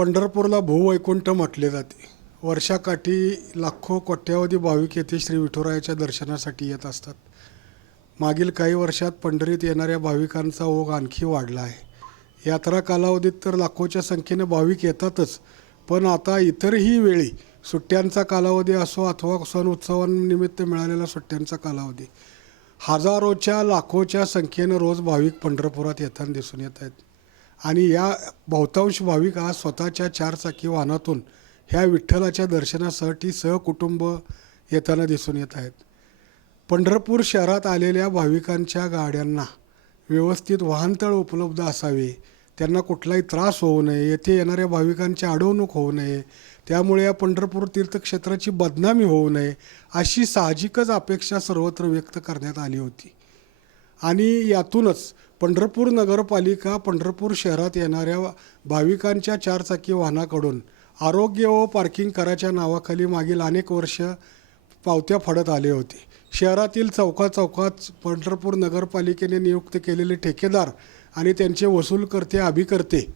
पंढरपूरला भूवैकुंठ म्हटले जाते. वर्षाकाठी लाखो कोट्यावधी भाविक येथे श्री विठुरायाच्या दर्शनासाठी येत असतात. मागील काही वर्षात पंढरीत येणाऱ्या भाविकांचा ओघ आणखी वाढला आहे. यात्रा कालावधीत तर लाखोच्या संख्येने भाविक येतातच पण आता इतरही वेळी सुट्ट्यांचा कालावधी असो अथवा सण उत्सवांनिमित्त मिळालेला सुट्ट्यांचा कालावधी हजारोच्या लाखोच्या संख्येनं रोज भाविक पंढरपुरात येताना दिसून येत आहेत. आणि या बहुतांश भाविक आज स्वतःच्या चारचाकी वाहनातून ह्या विठ्ठलाच्या दर्शनासाठी सहकुटुंब येताना दिसून येत आहेत. पंढरपूर शहरात आलेल्या भाविकांच्या गाड्यांना व्यवस्थित वाहनतळ उपलब्ध असावे. त्यांना कुठलाही त्रास होऊ नये. येथे येणाऱ्या भाविकांची अडवणूक होऊ नये. त्यामुळे या पंढरपूर तीर्थक्षेत्राची बदनामी होऊ नये अशी साहजिकच अपेक्षा सर्वत्र व्यक्त करण्यात आली होती. आणि यातूनच पंढरपूर नगरपालिका पंढरपूर शहरात येणाऱ्या भाविकांच्या चारचाकी वाहनाकडून आरोग्य व पार्किंग कराच्या नावाखाली मागील अनेक वर्ष पावत्या फाडत आले होते. शहरातील चौका चौकात पंढरपूर नगरपालिकेने नियुक्त केलेले ठेकेदार आणि त्यांचे वसूलकर्ते अभिकर्ते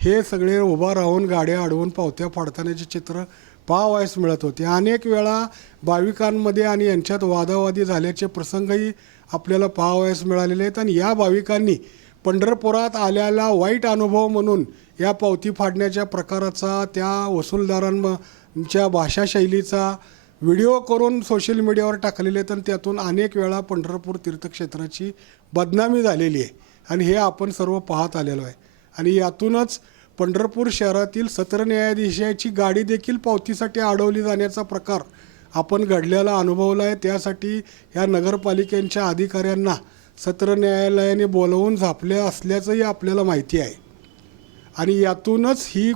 हे सगळे उभा राहून गाड्या अडवून पावत्या फाडतानाचे चित्र पाहावयास मिळत होते. अनेक वेळा भाविकांमध्ये आणि यांच्यात वादावादी झाल्याचे प्रसंगही आपल्याला पाहावयास मिळालेले आहेत. आणि या भाविकांनी पंढरपुरात आल्याला वाईट अनुभव म्हणून या पावती फाडण्याच्या प्रकाराचा त्या वसूलदारांच्या भाषाशैलीचा व्हिडिओ करून सोशल मीडियावर टाकलेले आहेत. आणि त्यातून अनेक वेळा पंढरपूर तीर्थक्षेत्राची बदनामी झालेली आहे. आणि हे आपण सर्व पाहत आलेलो आहे. आणि यातूनच पंढरपूर शहरातील सत्र न्यायाधीशाची गाडी देखील पावतीसाठी अडवली जाण्याचा प्रकार आपण घडलेला अनुभवला आहे त्यासाठी ह्या नगरपालिकेच्या अधिकाऱ्यांना सत्र न्यायालयाने बोलवून झापले असल्याचंही आपल्याला माहिती आहे. आणि यातूनच ही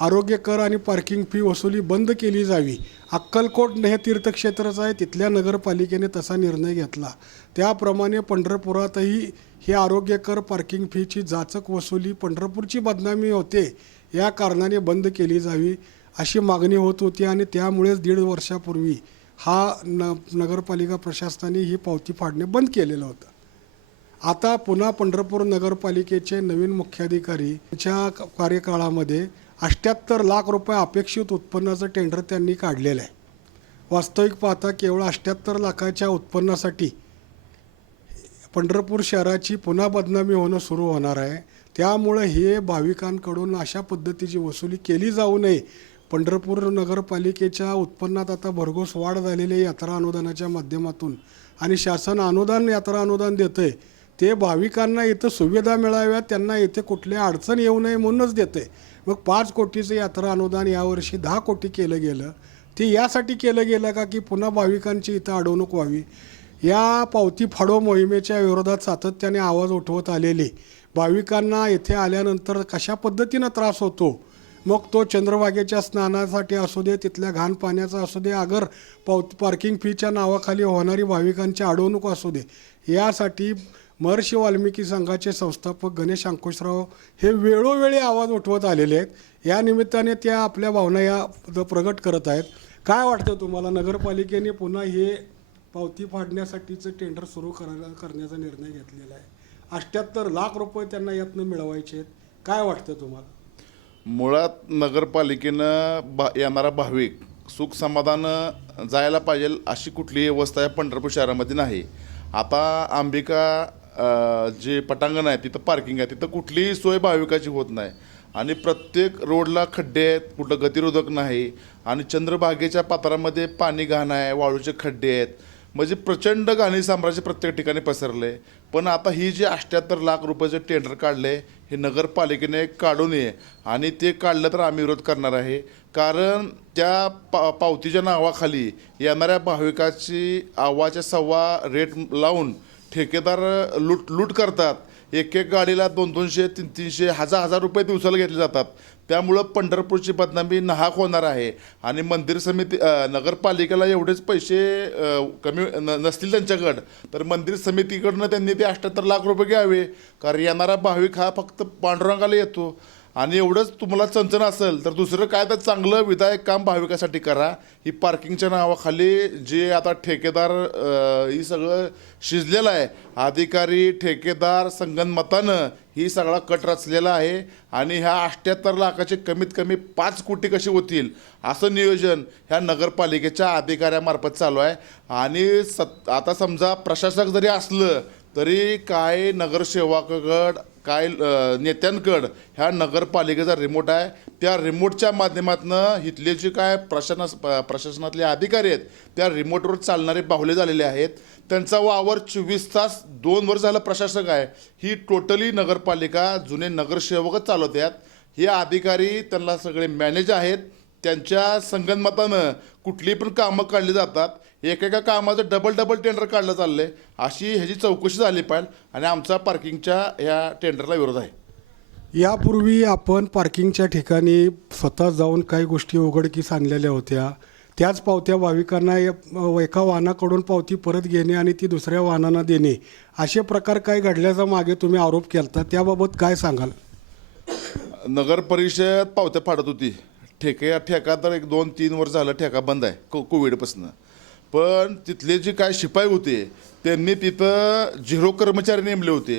आरोग्य कर आणि पार्किंग फी वसुली बंद केली जावी. अक्कलकोट हे तीर्थक्षेत्रच आहे तिथल्या नगरपालिकेने तसा निर्णय घेतला. त्याप्रमाणे पंढरपुरातही ही आरोग्य कर पार्किंग फीची जाचक वसुली पंढरपूरची बदनामी होते या कारणाने बंद केली जावी. अशी मागणी होत होती आणि त्यामुळेच दीड वर्षापूर्वी हा न नगरपालिका प्रशासनाने ही पावती फाडणे बंद केलेलं होतं. आता पुन्हा पंढरपूर नगरपालिकेचे नवीन मुख्याधिकारीच्या कार्यकाळामध्ये अष्ट्याहत्तर लाख रुपये अपेक्षित उत्पन्नाचं टेंडर त्यांनी काढलेलं आहे. वास्तविक पाहता केवळ अष्ट्याहत्तर लाखाच्या उत्पन्नासाठी पंढरपूर शहराची पुन्हा बदनामी होणं सुरू होणार आहे. त्यामुळं हे भाविकांकडून अशा पद्धतीची वसुली केली जाऊ नये पंढरपूर नगरपालिकेच्या उत्पन्नात आता भरघोस वाढ झालेली आहे यात्रा अनुदानाच्या माध्यमातून. आणि शासन अनुदान यात्रा अनुदान देतं आहे ते भाविकांना इथं सुविधा मिळाव्यात त्यांना इथे कुठल्या अडचण येऊ नये म्हणूनच देतं आहे मग पाच कोटीचं यात्रा अनुदान यावर्षी दहा कोटी केलं गेलं. ते यासाठी केलं गेलं का की पुन्हा भाविकांची इथं अडवणूक व्हावी? या पावती फाडो मोहिमेच्या विरोधात सातत्याने आवाज उठवत आलेले. भाविकांना येथे आल्यानंतर कशा पद्धतीनं त्रास होतो? मग तो चंद्रभागेच्या स्नानासाठी असू दे तिथल्या घाण पाण्याचा असू दे अगर पाव पार्किंग फीच्या नावाखाली होणारी भाविकांची अडवणूक असू दे यासाठी महर्षी वाल्मिकी संघाचे संस्थापक गणेश अंकुशराव हे वेळोवेळी आवाज उठवत आलेले आहेत. या निमित्ताने त्या आपल्या भावना या प्रगट करत आहेत. काय वाटतं तुम्हाला? नगरपालिकेने पुन्हा हे पावती फाडण्यासाठीचं टेंडर सुरू करा करण्याचा निर्णय घेतलेला आहे. अठ्ठ्याहत्तर लाख रुपये त्यांना यातनं मिळवायचे आहेत. काय वाटतं तुम्हाला? मुळात नगरपालिकेनं बा येणारा भाविक सुख समाधान जायला पाहिजे अशी कुठलीही व्यवस्था या पंढरपूर शहरामध्ये नाही. आता अंबिका जे पटांगण आहे तिथं पार्किंग आहे तिथं कुठलीही सोय भाविकाची होत नाही. आणि प्रत्येक रोडला खड्डे आहेत कुठं गतिरोधक नाही. आणि चंद्रभागेच्या पात्रामध्ये पाणी घाण आहे वाळूचे खड्डे आहेत. म्हणजे प्रचंड गाणी साम्राज्य प्रत्येक ठिकाणी पसरले. पण आता ही जी अठ्ठ्याहत्तर लाख रुपयाचं टेंडर काढले हे नगरपालिकेने काढू नये आणि ते काढलं तर आम्ही विरोध करणार आहे. कारण त्या पा पावतीच्या नावाखाली येणाऱ्या भाविकाची आवाच्या सव्वा रेट लावून ठेकेदार लूट लूट करतात. एक एक गाडीला दोन दोनशे तीन तीनशे हजार हजार रुपये दिवसाला घेतले जातात. त्यामुळं पंढरपूरची बदनामी नाहक होणार आहे. आणि मंदिर समिती नगरपालिकेला एवढेच पैसे कमी न नसतील त्यांच्याकडं. तर मंदिर समितीकडनं त्यांनी ते अठ्ठ्याहत्तर लाख रुपये घ्यावे. कारण येणारा भाविक हा फक्त पांडुरंगाला येतो. आणि एवढंच तुम्हाला चंचन असेल तर दुसरं काय तर चांगलं विधायक काम भाविकासाठी करा. ही पार्किंगच्या नावाखाली जे आता ठेकेदार ही सगळं शिजलेलं आहे अधिकारी ठेकेदार संगनमतानं ही सगळा कट रचलेला आहे आणि ह्या अठ्ठ्याहत्तर लाखाचे कमीत कमी पाच कोटी कसे होतील? असं नियोजन ह्या नगरपालिकेच्या अधिकाऱ्यामार्फत चालू आहे. आणि सत आता समजा प्रशासक जरी असलं तरी काय नगरसेवकाकड काय नेत्यांकड ह्या नगरपालिकेचा रिमोट आहे. त्या रिमोटच्या माध्यमातून इथले जे काय प्रशासना प्रशासनातले अधिकारी आहेत त्या रिमोटवर चालणारे बाहुले झालेले आहेत. त्यांचा वावर चोवीस तास दोन वर्ष झालं प्रशासक आहे. ही टोटली नगरपालिका जुने नगरसेवकच चालवतात हे अधिकारी त्यांना सगळे मॅनेज आहेत. त्यांच्या संगनमतानं कुठली पण कामं काढली जातात. एकेका कामाचं डबल डबल टेंडर काढलं चाललंय. अशी ह्याची चौकशी झाली पाहिजे आणि आमचा पार्किंगच्या ह्या टेंडरला विरोध आहे. यापूर्वी आपण पार्किंगच्या ठिकाणी स्वतः जाऊन काही गोष्टी उघडकीस आणलेल्या होत्या. त्याच पावत्या भाविकांना एका वाहनाकडून पावती परत घेणे आणि ती दुसऱ्या वाहनांना देणे असे प्रकार काय घडल्याचा मागे तुम्ही आरोप केला त्याबाबत काय सांगाल? नगर परिषद पावत्या फाडत होती. ठेके ठेका तर एक दोन तीन वर्ष झालं ठेका बंद आहे को कोविडपासून. पण तिथले जे काय शिपाई होते त्यांनी तिथं झिरो कर्मचारी नेमले होते.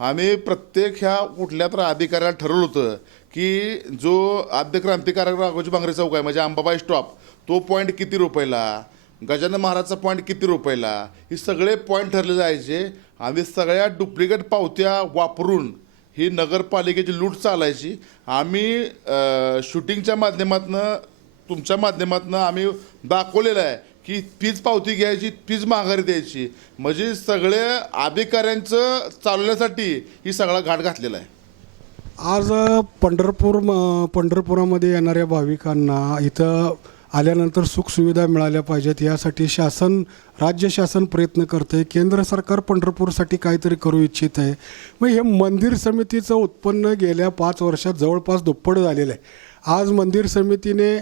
आम्ही प्रत्येक ह्या कुठल्या तर अधिकाऱ्याला ठरवलं होतं की जो आद्य क्रांतिकारक राघोजी बांगरे चौक आहे म्हणजे अंबाबाई स्टॉप तो पॉईंट किती रुपयाला गजानन महाराजचा पॉईंट किती रुपयाला हे सगळे पॉईंट ठरले जायचे. आम्ही सगळ्या डुप्लिकेट पावत्या वापरून ही नगरपालिकेची लूट चालायची. आम्ही शूटिंगच्या माध्यमातून तुमच्या माध्यमातून आम्ही दाखवलेलं आहे की फीज पावती घ्यायची फीज माघारी द्यायची. म्हणजे सगळे अधिकाऱ्यांचं चालवण्यासाठी ही सगळा घाट घातलेला आहे. आज पंढरपूर म- पंढरपुरामध्ये येणाऱ्या भाविकांना इथं आल्यानंतर सुखसुविधा मिळाल्या पाहिजेत. यासाठी शासन राज्य शासन प्रयत्न करतं. आहे केंद्र सरकार पंढरपूरसाठी काहीतरी करू इच्छित आहे. मग हे मंदिर समितीचं उत्पन्न गेल्या पाच वर्षात जवळपास दुप्पट झालेलं आहे. आज मंदिर समितीने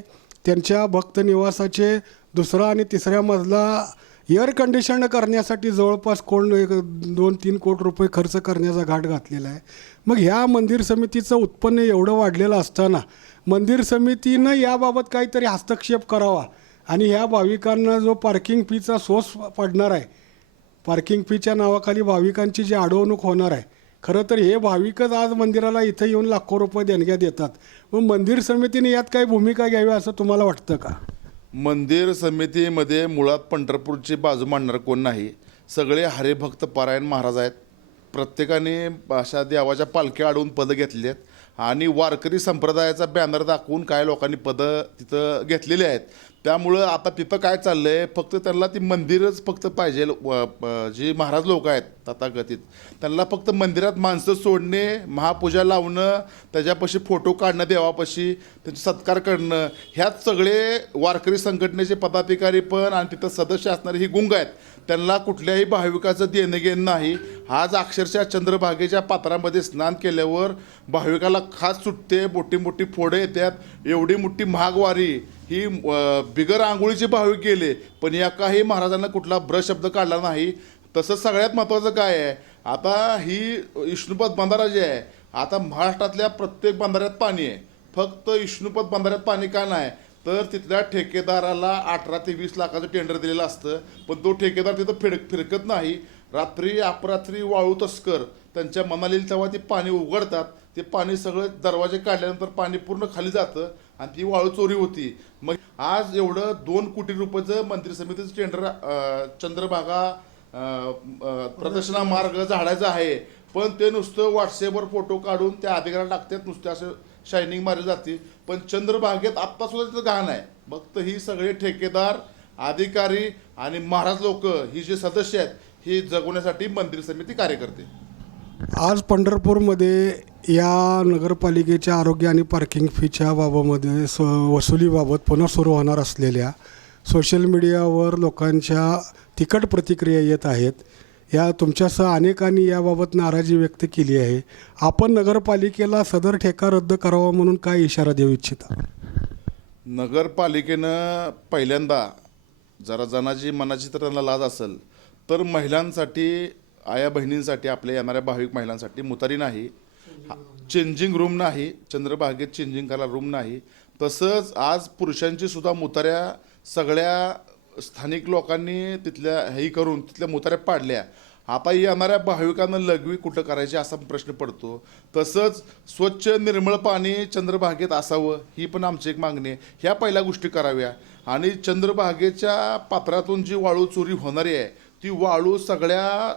त्यांच्या भक्त निवासाचे दुसरा आणि तिसऱ्या मजला एअर कंडिशन करण्यासाठी जवळपास कोण एक दोन तीन कोटी रुपये खर्च करण्याचा घाट घातलेला आहे. मग ह्या मंदिर समितीचं उत्पन्न एवढं वाढलेलं असताना मंदिर समितीनं याबाबत काहीतरी हस्तक्षेप करावा. आणि ह्या भाविकांना जो पार्किंग फीचा सोस पडणार आहे पार्किंग फीच्या नावाखाली भाविकांची जी अडवणूक होणार आहे खरं तर हे भाविकच आज मंदिराला इथं येऊन लाखो रुपये देणग्या देतात. मग मंदिर समितीने यात काही भूमिका घ्यावी असं तुम्हाला वाटतं का? मंदिर समितीमध्ये मुळात पंढरपूरची बाजू मांडणार कोण नाही. सगळे हरिभक्त पारायण महाराज आहेत. प्रत्येकाने अशा देवाच्या पालख्या अडवून पदं घेतली आहेत. आणि वारकरी संप्रदायाचा बॅनर दाखवून काय लोकांनी पदं तिथं घेतलेली आहेत. त्यामुळं आता तिथं काय चाललं आहे फक्त त्यांना ती मंदिरच फक्त पाहिजे जी महाराज लोक आहेत तथागतीत त्यांना फक्त मंदिरात माणसं सोडणे महापूजा लावणं त्याच्यापाशी फोटो काढणं देवापाशी त्यांचे सत्कार करणं ह्यात सगळे वारकरी संघटनेचे पदाधिकारी पण आणि तिथं सदस्य असणारे ही गुंग आहेत. त्यांना कुठल्याही भाविकाचं देणं घेणं नाही. आज अक्षरशः चंद्रभागेच्या पात्रामध्ये स्नान केल्यावर भाविकाला खास सुटते मोठी मोठी फोडं येतात एवढी मोठी महागवारी. ही बिगर आंघोळीचे भाविक गेले पण या काही महाराजांना कुठला ब्र शब्द काढला नाही. तसंच सगळ्यात महत्त्वाचं काय आहे आता ही विष्णुपद बंधारा जे आहे आता महाराष्ट्रातल्या प्रत्येक बंधाऱ्यात पाणी आहे. फक्त विष्णुपद बंधाऱ्यात पाणी का नाही तर तिथल्या ठेकेदाराला अठरा ते वीस लाखाचं टेंडर दिलेलं असतं पण तो ठेकेदार तिथं फिर फिरकत नाही. रात्री अपरात्री वाळू तस्कर त्यांच्या मनाली तेव्हा ते पाणी उघडतात ते पाणी सगळं दरवाजे काढल्यानंतर पाणी पूर्ण खाली जातं आणि ती वाळू चोरी होती. मग आज एवढं दोन कोटी रुपयाचं मंत्री समितीचं टेंडर चंद्रभागा प्रदर्शना मार्ग झाडायचा आहे. पण ते नुसतं व्हॉट्सअपवर फोटो काढून त्या अधिकाऱ्याला टाकतात नुसते असं शायनिंग मारली जाते. पण चंद्रभागेत आत्ता सुद्धा तिथं घाण आहे. फक्त ही सगळे ठेकेदार अधिकारी आणि महाराज लोक ही जे सदस्य आहेत ही जगवण्यासाठी मंदिर समिती कार्य करते आज पंढरपूरमध्ये या नगरपालिकेच्या आरोग्य आणि पार्किंग फीच्या बाबामध्ये स वसुलीबाबत पुन्हा सुरू होणार असलेल्या सोशल मीडियावर लोकांच्या तिखट प्रतिक्रिया येत आहेत. या तुमच्यासह अनेकांनी याबाबत नाराजी व्यक्त केली आहे. आपण नगरपालिकेला सदर ठेका रद्द करावा म्हणून काय इशारा देऊ इच्छिता? नगरपालिकेनं पहिल्यांदा जरा जनाची मनाची तर त्यांना लाज असेल तर महिलांसाठी आया बहिणींसाठी आपल्या येणाऱ्या भाविक महिलांसाठी मुतारी नाही. चेंजिंग रूम नाही. चंद्रभागेत चेंजिंग करायला रूम नाही. तसंच आज पुरुषांची सुद्धा मुताऱ्या सगळ्या स्थानिक लोकांनी तिथल्या हे करून तिथल्या मुताऱ्या पाडल्या. आता येणाऱ्या भाविकांना लघवी कुठं करायची असा प्रश्न पडतो. तसंच स्वच्छ निर्मळ पाणी चंद्रभागेत असावं ही पण आमची एक मागणी आहे. ह्या पहिल्या गोष्टी कराव्या. आणि चंद्रभागेच्या पात्रातून जी वाळू चोरी होणारी आहे ती वाळू सगळ्या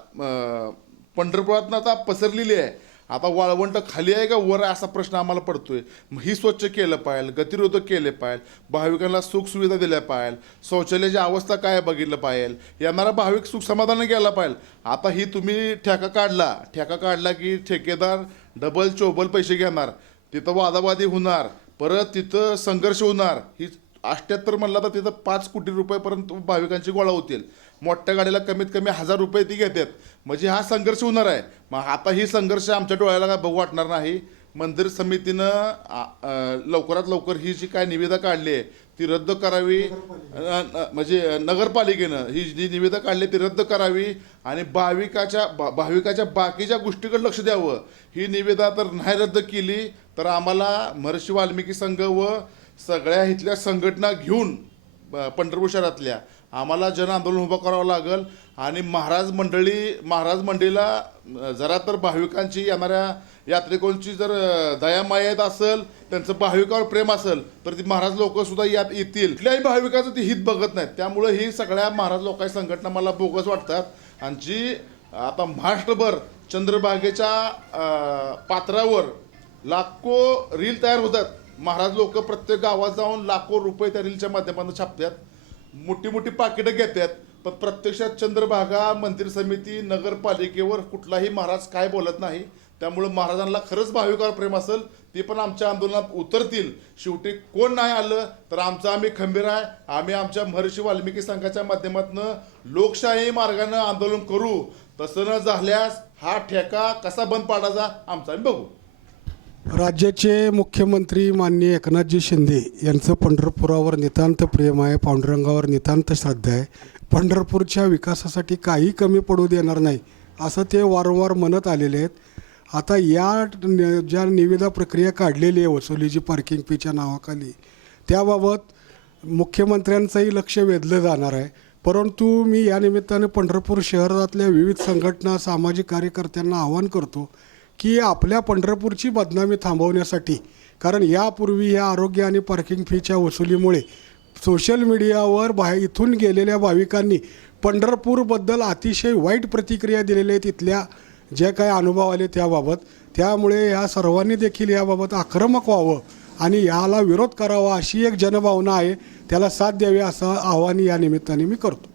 पंढरपुरातनं आता पसरलेली आहे. आता वाळवंट खाली आहे का वर आहे असा प्रश्न आम्हाला पडतोय. मग ही स्वच्छ केलं पाहिजे गतिरोधक केले पाहिजे भाविकांना सुखसुविधा दिल्या पाहिजे शौचालयाची अवस्था काय बघितलं पाहिजे येणारा भाविक सुख समाधान गेला पाहिजे आता ही तुम्ही ठेका काढला ठेका काढला की ठेकेदार डबल चोबल पैसे घेणार तिथं वादावादी होणार परत तिथं संघर्ष होणार. ही अष्ट्याहत्तर म्हणला तर तिथं पाच कोटी रुपयेपर्यंत भाविकांची गोळा होतील. मोठ्या गाडीला कमीत कमी हजार रुपये ती घेतात. म्हणजे हा संघर्ष होणार आहे. मग आता ही संघर्ष आमच्या डोळ्याला काय बघू वाटणार नाही. मंदिर समितीनं लवकरात लवकर ही जी काय निविदा काढली आहे ती रद्द करावी. म्हणजे नगरपालिकेनं ही जी निविदा काढली ती रद्द करावी. आणि भाविकाच्या भा- भाविकाच्या बाकीच्या गोष्टीकडे लक्ष द्यावं. ही निविदा तर नाही रद्द केली तर आम्हाला महर्षी वाल्मिकी संघ व सगळ्या इथल्या संघटना घेऊन पंढरपूर शहरातल्या आम्हाला जन आंदोलन उभं करावं लागेल. आणि महाराज मंडळी महाराज मंडळीला जरा तर भाविकांची येणाऱ्या यात्रेकोंची जर अ, दयामाया येत असेल त्यांचं भाविकावर प्रेम असेल तर ती महाराज लोक सुद्धा यात येतील. कुठल्याही भाविकाचं ती हित बघत नाहीत. त्यामुळे ही सगळ्या महाराज लोकांची संघटना मला बोगस वाटतात. आणि जी आता महाराष्ट्रभर चंद्रभागेच्या पात्रावर लाखो रील तयार होतात. महाराज लोक प्रत्येक गावात जाऊन लाखो रुपये त्या रीलच्या माध्यमातून छापतात. मोठी मोठी पाकिटं घेतात पण प्रत्यक्षात चंद्रभागा मंदिर समिती नगरपालिकेवर कुठलाही महाराज काय बोलत नाही. त्यामुळं महाराजांना खरंच भाविकावर प्रेम असेल ते पण आमच्या आंदोलनात उतरतील. शेवटी कोण नाही आलं तर आमचं आम्ही खंबीर आहे. आम्ही आमच्या महर्षी वाल्मिकी संघाच्या माध्यमातून लोकशाही मार्गानं आंदोलन करू. तसं न झाल्यास हा ठेका कसा बंद पाडायचा आमचा आम्ही बघू. राज्याचे मुख्यमंत्री माननीय एकनाथजी शिंदे यांचं पंढरपुरावर नितांत प्रेम आहे पांडुरंगावर नितांत श्रद्धा आहे. पंढरपूरच्या विकासासाठी काही कमी पडू देणार नाही असं ते वारंवार म्हणत आलेले आहेत. आता या न- ज्या निविदा प्रक्रिया काढलेली आहे वसुलीची पार्किंग फीच्या नावाखाली त्याबाबत मुख्यमंत्र्यांचंही लक्ष वेधलं जाणार आहे. परंतु मी या निमित्ताने पंढरपूर शहरातल्या विविध संघटना सामाजिक कार्यकर्त्यांना आवाहन करतो की आपल्या पंढरपूरची बदनामी थांबवण्यासाठी. कारण यापूर्वी या आरोग्य आणि पार्किंग फीच्या वसुलीमुळे सोशल मीडियावर बाहेर इथून गेलेल्या भाविकांनी पंढरपूरबद्दल अतिशय वाईट प्रतिक्रिया दिलेल्या आहेत इथल्या जे काही अनुभव आले त्याबाबत. त्यामुळे या सर्वांनी देखील याबाबत आक्रमक व्हावं आणि याला विरोध करावा अशी एक जनभावना आहे. त्याला साथ द्यावी असं आव्हान या निमित्ताने मी करतो.